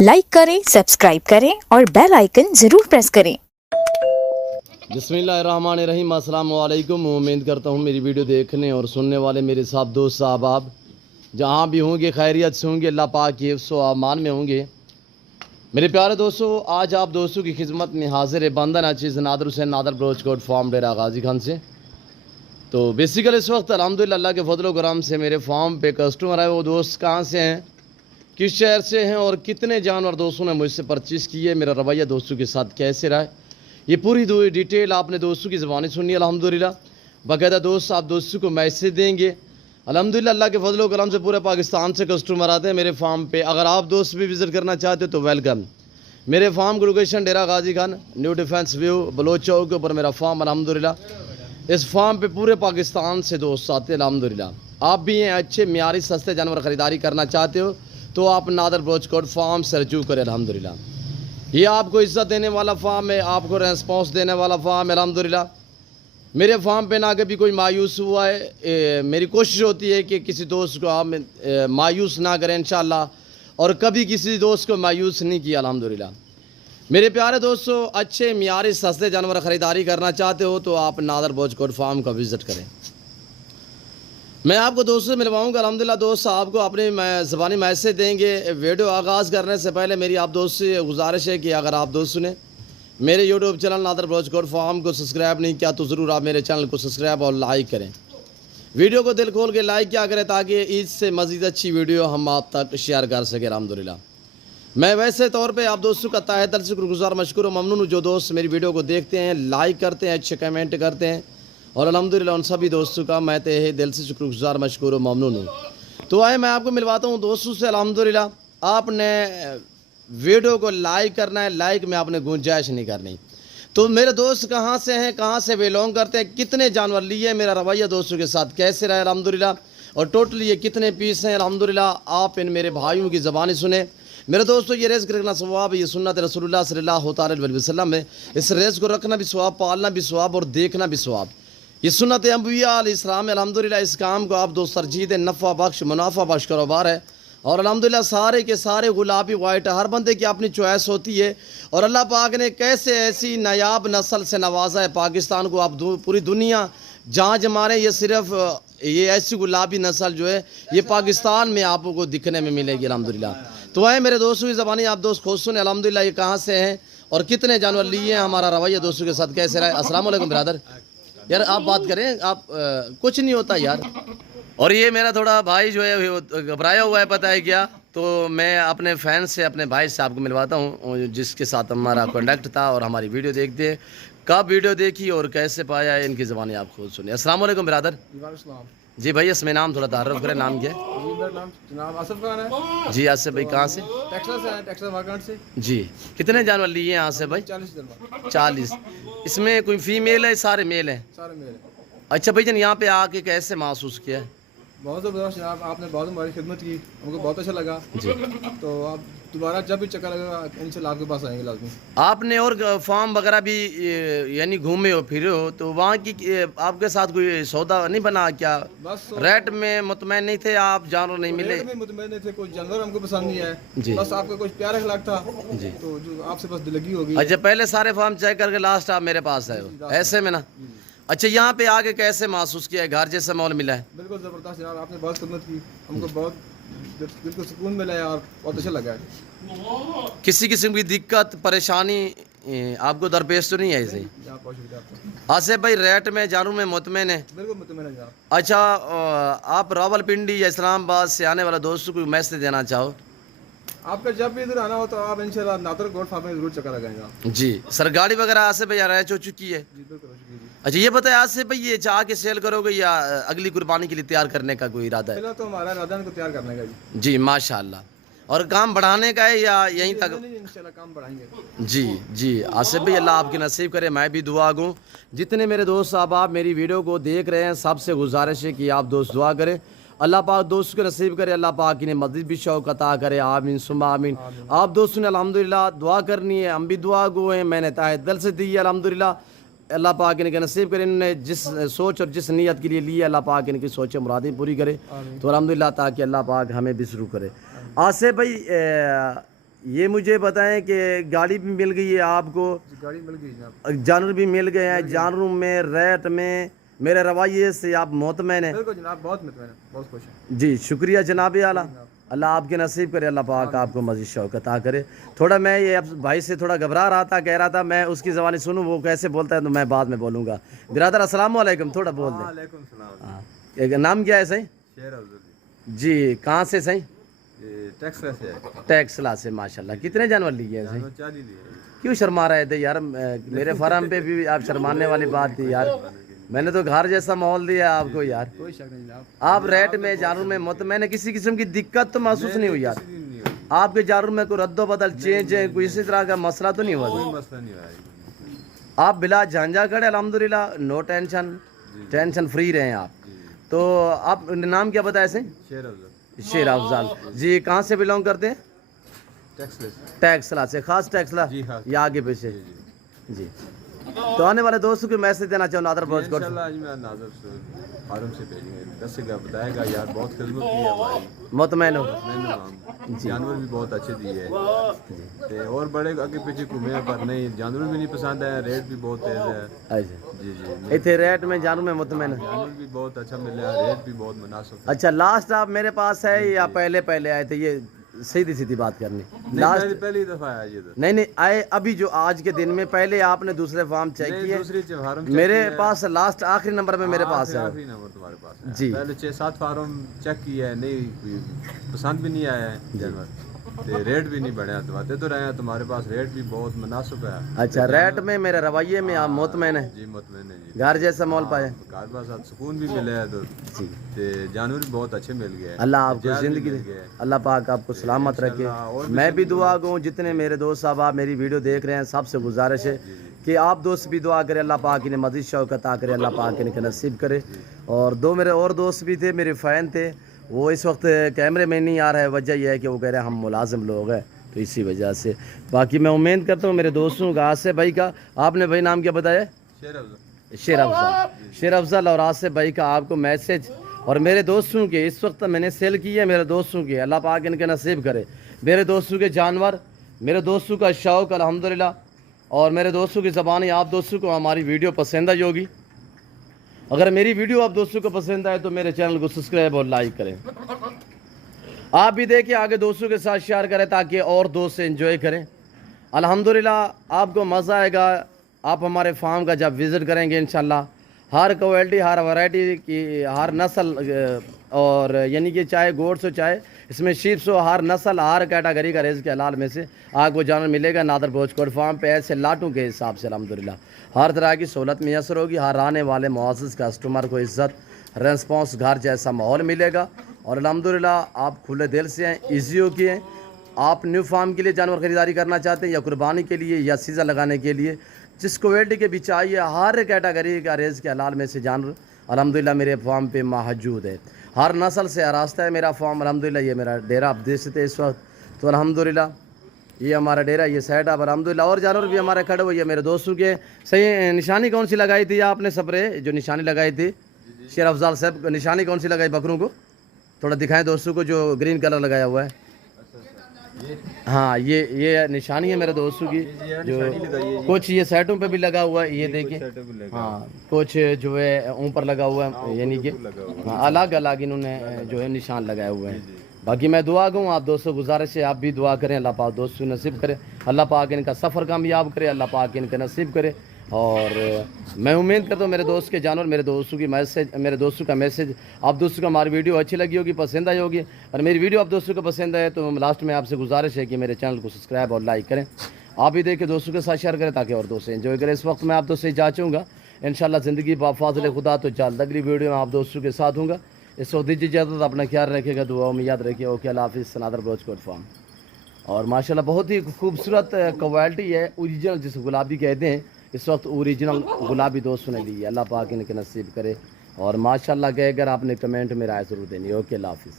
Like करें, subscribe करें और बेल आइकन जरूर प्रेस करें। बिस्मिल्लाहिर्रहमानिर्रहीम। अस्सलाम वालेकुम। उम्मीद करता हूँ मेरी वीडियो देखने और सुनने वाले मेरे साथ दोस्त साहब आप जहाँ भी होंगे खैरियत से होंगे, अल्लाह पाक के हिफ्ज़ व अमान में होंगे। मेरे प्यारे दोस्तों, आज आप दोस्तों की खिदमत में हाजिर है बंदा नाचीज़ नादर हुसैन नादर ब्रोचकोट फार्म डेरा गाजी खान से। तो बेसिकल इस वक्त अल्हम्दुलिल्लाह अल्लाह के फजल करम से मेरे फार्म पे कस्टमर आए। वो दोस्त कहाँ से हैं, किस शहर से हैं और कितने जानवर दोस्तों ने मुझसे परचेज़ किए, मेरा रवैया दोस्तों के साथ कैसे रहा है, ये पूरी डिटेल आपने दोस्तों की ज़बानी सुनी। अल्हम्दुलिल्लाह बाकायदा दोस्त आप दोस्तों को मैसेज देंगे। अल्हम्दुलिल्लाह अल्लाह के फजल करम से पूरे पाकिस्तान से कस्टमर आते हैं मेरे फार्म पे। अगर आप दोस्त भी विज़िट करना चाहते हो तो वेलकम। मेरे फार्म की location Dera Ghazi Khan, New Defence View, Baloch Chowk के ऊपर मेरा फार्म। अल्हम्दुलिल्लाह इस फार्म पे पूरे पाकिस्तान से दोस्त आते हैं। अल्हम्दुलिल्लाह आप भी हैं अच्छे म्यारी सस्ते जानवर ख़रीदारी करना चाहते हो तो आप नादर ब्रोचकोट फार्म से रजू करें। अल्हम्दुलिल्लाह ये आपको इज़्ज़त देने वाला फार्म है, आपको रेस्पॉन्स देने वाला फार्म है। अल्हम्दुलिल्लाह मेरे फार्म पे ना कभी कोई मायूस हुआ है। मेरी कोशिश होती है कि किसी दोस्त को आप मायूस ना करें इंशाअल्लाह, और कभी किसी दोस्त को मायूस नहीं किया। अल्हम्दुलिल्लाह मेरे प्यारे दोस्तों, अच्छे म्यारी सस्ते जानवर ख़रीदारी करना चाहते हो तो आप नादर ब्रोचकोट फार्म का विज़िट करें। मैं आपको दोस्तों से मिलवाऊँगा। अल्हम्दुलिल्लाह दोस्त आपको अपने ज़बानी मैसेज देंगे। वीडियो आगाज़ करने से पहले मेरी आप दोस्त से गुजारिश है कि अगर आप दोस्तों ने मेरे यूट्यूब चैनल नादर ब्रोचकोट फार्म को सब्सक्राइब नहीं किया तो ज़रूर आप मेरे चैनल को सब्सक्राइब और लाइक करें। वीडियो को दिल खोल के लाइक किया करें ताकि इससे मज़ीद अच्छी वीडियो हम आप तक शेयर कर सकें। अल्हम्दुलिल्लाह मैं वैसे तौर पे आप दोस्तों का तहे दिल से शुक्रगुज़ार मशकूर और ममनून हूँ जो दोस्त मेरी वीडियो को देखते हैं, लाइक करते हैं, अच्छे कमेंट करते हैं, और अल्हम्दुलिल्लाह उन सभी दोस्तों का मैं तहे दिल से शुक्रगुज़ार मशकूर और ममनून हूँ। तो आए मैं आपको मिलवाता हूँ दोस्तों से। अल्हम्दुलिल्लाह आपने वीडियो को लाइक करना है, लाइक में आपने गुंजाइश नहीं करनी। तो मेरे दोस्त कहाँ से हैं, कहाँ से बिलोंग करते हैं, कितने जानवर लिए, मेरा रवैया दोस्तों के साथ कैसे रहा अल्हम्दुलिल्लाह, और टोटल ये कितने पीस हैं अल्हम्दुलिल्लाह आप इन मेरे भाइयों की ज़बानी सुने। मेरे दोस्तों ये रेज़ रखना सवाब, ये सुन्नत रसूलुल्लाह सल्लल्लाहु अलैहि वसल्लम है। इस रेज़ को रखना भी सवाब, पालना भी सवाब और देखना भी सवाब। ये सुन्नत अंबिया अलैहिस्सलाम है। अल्हम्दुलिल्लाह इस काम को आप दोस्त तरजीह दें, नफ़ा बख्श मुनाफा बख्श कारोबार है। और अल्हम्दुलिल्लाह सारे के सारे गुलाबी वाइट, हर बंदे की अपनी चॉइस होती है। और अल्लाह पाक ने कैसे ऐसी नायाब नस्ल से नवाजा है पाकिस्तान को। आप पूरी दुनिया जांच मारें, ये सिर्फ ये ऐसी गुलाबी नस्ल जो है ये पाकिस्तान में आपको दिखने में मिलेगी। अल्हम्दुलिल्लाह तो आए मेरे दोस्तों की ज़बानी आप दोस्त खुद सुने। अल्हम्दुलिल्लाह ये कहाँ से हैं और कितने जानवर लिए हैं, हमारा रवैया दोस्तों के साथ कैसे रहा है। अस्सलाम वालेकुम ब्रदर। यार आप बात करें, आप कुछ नहीं होता यार। और ये मेरा थोड़ा भाई जो है घबराया हुआ है, पता है क्या, तो मैं अपने फैन से, अपने भाई से आपको मिलवाता हूँ जिसके साथ हमारा कॉन्टैक्ट था और हमारी वीडियो देखते हैं। कब वीडियो देखी और कैसे पाया है, इनकी ज़बानी आप खुद सुनिए। अस्सलाम वालेकुम ब्रदर। जी भाई इसमें नाम थोड़ा तारुफ करें, नाम क्या है? जी मेरा नाम जनाब आसिफ खान है। जी आसिफ भाई कहाँ से? टेक्सास से, टेक्सास वाकंड से। जी कितने जानवर लिए हैं आसिफ भाई? 40 जानवर। 40। इसमें कोई फीमेल है, सारे मेल हैं? सारे मेरे। अच्छा भाई जान यहाँ पे आके कैसे महसूस किया है? बहुत ज़बरदस्त जनाब, आपने बहुत हमारी खिदमत की, हमको बहुत अच्छा लगा। जी तो आप दोबारा जब भी चक्कर लगेगा इंशाल्लाह आपके पास आएंगे लाजमी। आपने और फार्म वगैरह भी यानी घूमे हो फिरे हो तो वहाँ की आपके साथ कोई सौदा नहीं बना क्या? बस रेट में मुतमैन नहीं थे आप, जानवर नहीं मिले? रेट में मुतमईन नहीं थे, कोई जानवर हमको पसंद नहीं आए। जी। बस आपका कुछ प्यारा अखलाक था जी। तो जो आपसे बस दिलगी होगी। अच्छा पहले सारे फार्म चेक करके लास्ट आप मेरे पास आए हो ऐसे में ना? अच्छा यहाँ पे आके कैसे महसूस किया है, घर जैसा माहौल मिला है? बिल्कुल ज़बरदस्त जनाब, आपने बहुत खिदमत की, हमको बहुत बिल्कुल सुकून मिला है और बहुत अच्छा लगा है। किसी किस्म की दिक्कत परेशानी आपको दरपेश तो नहीं है इसे? जनाब बहुत शुक्रिया आपका। आसिफ भाई रेट में जानवर में मुतमैन है? बिल्कुल मुतमईन है जनाब। अच्छा आप रावलपिंडी या इस्लामाबाद से आने वाला दोस्तों को मैसेज देना चाहो? आपका जब भी इधर आना हो तो आप इंशाल्लाह नादर गोट फार्म में जरूर चक्कर लगाएंगे। जी सर गाड़ी वगैरह आसिफ भाई रह चुकी है? जी बिल्कुल शुक्रिया जी। अच्छा ये बताए आसिफ भाई ये चाह के सेल करोगे या अगली कुर्बानी के लिए तैयार करने का कोई इरादा है? पहला तो हमारा इरादा को तैयार करने का जी। जी माशाल्लाह। और काम बढ़ाने का है या यहीं तक? नहीं इंशाल्लाह काम बढ़ाएंगे। जी जी आसिफ भाई अल्लाह आपकी नसीब करे, मैं भी दुआ दूँ। जितने मेरे दोस्त साहब आप मेरी वीडियो को देख रहे हैं सबसे गुजारिश है कि आप दोस्त दुआ करें, अल्लाह पाक दोस्त को नसीब करे, अल्लाह पाक इन्हें मज़ीद भी शौक़ अता करे। आमीन सुम्मा आमीन। आप दोस्तों ने अल्हम्दुलिल्लाह दुआ करनी है, हम भी दुआ गो हैं, मैंने ताहे दिल से दी है अल्हम्दुलिल्लाह। अल्लाह पाक इनके नसीब करे, इन्होंने जिस सोच और जिस नीयत के लिए ली है अल्लाह पाक इनकी सोचें मुरादें पूरी करे। तो अल्हम्दुलिल्लाह ताकि अल्लाह पाक हमें भी शुरू करे। आसिफ भाई یہ مجھے بتائیں کہ گاڑی بھی مل گئی ہے آپ کو, گاڑی مل گئی جناب, جانور بھی مل گئے ہیں, جانوروں میں ریٹ میں میرے رویے سے آپ مطمئن ہیں؟ بالکل جناب, بہت مطمئن ہے, بہت خوش ہیں. جی شکریہ جناب اعلیٰ, اللہ آپ کے نصیب کرے, اللہ پاک آپ کو مزید شوق عطا کرے. تھوڑا میں یہ بھائی سے تھوڑا گھبرا رہا تھا, کہہ رہا تھا میں اس کی زبانی سنوں وہ کیسے بولتا ہے, تو میں بعد میں بولوں گا. برادر السلام علیکم, تھوڑا بول دیں. وعلیکم السلام. ہاں, ایک نام کیا ہے صحیح؟ شیر افضل جی, کہاں سے صحیح؟ ٹیکسلا سے ہے. ٹیکسلا سے. ماشاءاللہ, کتنے جانور لیے ہیں صحیح؟ 40 لیے. کیوں شرما رہے تھے یار, میرے فارم پہ بھی آپ شرمانے والی بات تھی یار, میں نے تو گھر جیسا ماحول دیا آپ کو یار. کوئی شک نہیں جناب, آپ ریٹ میں جانور میں میں نے کسی قسم کی دقت تو محسوس نہیں ہوئی یار. آپ کے جانور میں کوئی رد و بدل چینج ہے, کوئی اسی طرح کا مسئلہ تو نہیں ہوا؟ کوئی مسئلہ نہیں ہوا. آپ بلا جھانجھا کھڑے الحمدللہ, نو ٹینشن, ٹینشن فری رہے آپ. تو آپ نام کیا بتایا سے؟ شیر افضل. شیر افضل جی, کہاں سے بلونگ کرتے ہیں؟ ٹیکسلا سے. ٹیکسلا سے. خاص ٹیکسلا جی ہاں, یا آگے پیچھے؟ جی. تو آنے والے دوستوں کو میسج دینا چاہوں نادر بروچ کو. انشاءاللہ آج میں ناظر سے فارم سے بھیجیں گے, دس گا بتائے گا یار, بہت خدمت کی ہے ہماری. مطمئن ہو؟ جانور بھی بہت اچھے دیے ہیں, اور بڑے آگے پیچھے گھومے ہیں, پر نہیں جانور بھی نہیں پسند آئے, ریٹ بھی بہت تیز ہے. اچھا, جی جی, اتنے ریٹ میں جانور میں مطمئن ہے؟ جانور بھی بہت اچھا ملا ہے, ریٹ بھی بہت مناسب ہے. اچھا, لاسٹ آپ میرے پاس ہے یا پہلے آئے تھے؟ یہ سیدھی بات کرنی. لاسٹ پہلی دفعہ آیا یہ تو. نہیں آئے ابھی جو آج کے دن میں, پہلے آپ نے دوسرے فارم چیک کیے؟ دوسری فارم میرے پاس لاسٹ آخری نمبر میں میرے پاس ہے. آخری نمبر تمہارے پاس ہے. جی, پہلے 6-7 فارم چیک کیا ہے, نہیں پسند بھی نہیں آیا ہے جانور, ریٹ بھی نہیں بڑھیا. دے تو رہے ہیں, تمہارے پاس ریٹ بھی بہت مناسب ہے. اچھا, ریٹ میں میرے رویے میں آپ مطمئن ہیں؟ جی مطمئن ہے جی. گھر جیسا مول پائے؟ گھر پاس سکون بھی ملا ہے, تو جی, جانور بھی بہت اچھے مل گئے. اللہ آپ کو زندگی دے, اللہ پاک آپ کو سلامت رکھے. میں بھی دعا گوں, جتنے میرے دوست صاحب آپ میری ویڈیو دیکھ رہے ہیں سب سے گزارش ہے کہ آپ دوست بھی دعا کریں, اللہ پاک انہیں مزید شوق عطا کرے, اللہ پاک ان کے نصیب کرے. اور دو میرے اور دوست بھی تھے, میرے فین تھے, وہ اس وقت کیمرے میں نہیں آ رہا ہے. وجہ یہ ہے کہ وہ کہہ رہے ہیں ہم ملازم لوگ ہیں, تو اسی وجہ سے. باقی میں امید کرتا ہوں میرے دوستوں کا, آصف بھائی کا, آپ نے بھائی نام کیا بتایا؟ شیر افضل. شیر افضل اور آصف بھائی کا آپ کو میسج, اور میرے دوستوں کے اس وقت میں نے سیل کی ہے, میرے دوستوں کے, اللہ پاک ان کے نصیب کرے. میرے دوستوں کے جانور, میرے دوستوں کا شوق الحمدللہ, اور میرے دوستوں کی زبانی. آپ دوستوں کو ہماری ویڈیو پسند آئی ہوگی, اگر میری ویڈیو آپ دوستوں کو پسند آئے تو میرے چینل کو سبسکرائب اور لائک کریں. آپ بھی دیکھیں, آگے دوستوں کے ساتھ شیئر کریں تاکہ اور دوست انجوائے کریں. الحمدللہ آپ کو مزہ آئے گا. آپ ہمارے فارم کا جب وزٹ کریں گے انشاءاللہ, ہر کوالٹی, ہر ورائٹی کی, ہر نسل, اور یعنی کہ چاہے گوڈس ہو چاہے اس میں شیپس ہو, ہر نسل, ہر کیٹاگری کا رزق حلال میں سے آپ کو جانور ملے گا. نادر بروچ کوٹ فارم پہ ایسے لاٹوں کے حساب سے الحمدللہ ہر طرح کی سہولت میسر ہوگی. ہر آنے والے معزز کسٹمر کو عزت, ریسپانس, گھر جیسا ماحول ملے گا. اور الحمدللہ آپ کھلے دل سے ہیں, ایزی ہو کے ہیں. آپ نیو فارم کے لیے جانور خریداری کرنا چاہتے ہیں, یا قربانی کے لیے, یا سیزن لگانے کے لیے, جس کوالٹی کے بھی چاہیے, ہر کیٹاگری کا رزق کے حلال میں سے جانور الحمدللہ میرے فارم پہ موجود ہے. ہر نسل سے آراستہ ہے میرا فارم الحمدللہ. یہ میرا ڈیرا آپ دیکھ سکتے اس وقت, تو الحمدللہ یہ ہمارا ڈیرا, یہ سیٹ اپ الحمدللہ. اور جانور بھی ہمارے کھڑے ہوئے, یہ میرے دوستوں کے. صحیح نشانی کون سی لگائی تھی آپ نے, سپرے جو نشانی لگائی تھی شیر افضل صاحب, نشانی کون سی لگائی بکروں کو؟ تھوڑا دکھائیں دوستوں کو, جو گرین کلر لگایا ہوا ہے. ہاں, یہ نشانی ہے میرے دوستوں کی, جو کچھ یہ سیٹوں پہ بھی لگا ہوا ہے, یہ دیکھیں. ہاں, کچھ جو ہے اوپر لگا ہوا ہے, یعنی کہ الگ الگ انہوں نے جو ہے نشان لگائے ہوئے ہیں. باقی میں دعا گوں, آپ دوستوں گزارش ہے آپ بھی دعا کریں, اللہ پاک دوستوں نصیب کرے, اللہ پاک ان کا سفر کامیاب کرے, اللہ پاک ان کا نصیب کرے. اور میں امید کرتا ہوں میرے دوست کے جانور, میرے دوستوں کی میسج, میرے دوستوں کا میسج آپ دوستوں کو ہماری ویڈیو اچھی لگی ہوگی, پسند آئی ہوگی. اور میری ویڈیو آپ دوستوں کو پسند آئے تو لاسٹ میں آپ سے گزارش ہے کہ میرے چینل کو سبسکرائب اور لائک کریں. آپ بھی دیکھیں, دوستوں کے ساتھ شیئر کریں تاکہ اور دوست انجوائے کریں. اس وقت میں آپ دوست سے چاہوں گا انشاءاللہ زندگی بفضل خدا تو جلد اگلی ویڈیو میں آپ دوستوں کے ساتھ ہوں گا. اس وقت دیجیے اجازت, اپنا خیال رکھے گا, دعاؤں میں یاد رکھیے. اوکے, اللہ حافظ. نادر بروچ کوٹ فارم. اور ماشاءاللہ بہت ہی خوبصورت کوالٹی ہے, اوریجنل جس گلابی کہتے ہیں, اس وقت اوریجنل گلابی دوستوں نے لی ہے. اللہ پاک ان کے نصیب کرے. اور ماشاءاللہ کہہ کر آپ نے کمنٹ میں رائے ضرور دینی. اوکے, اللہ حافظ.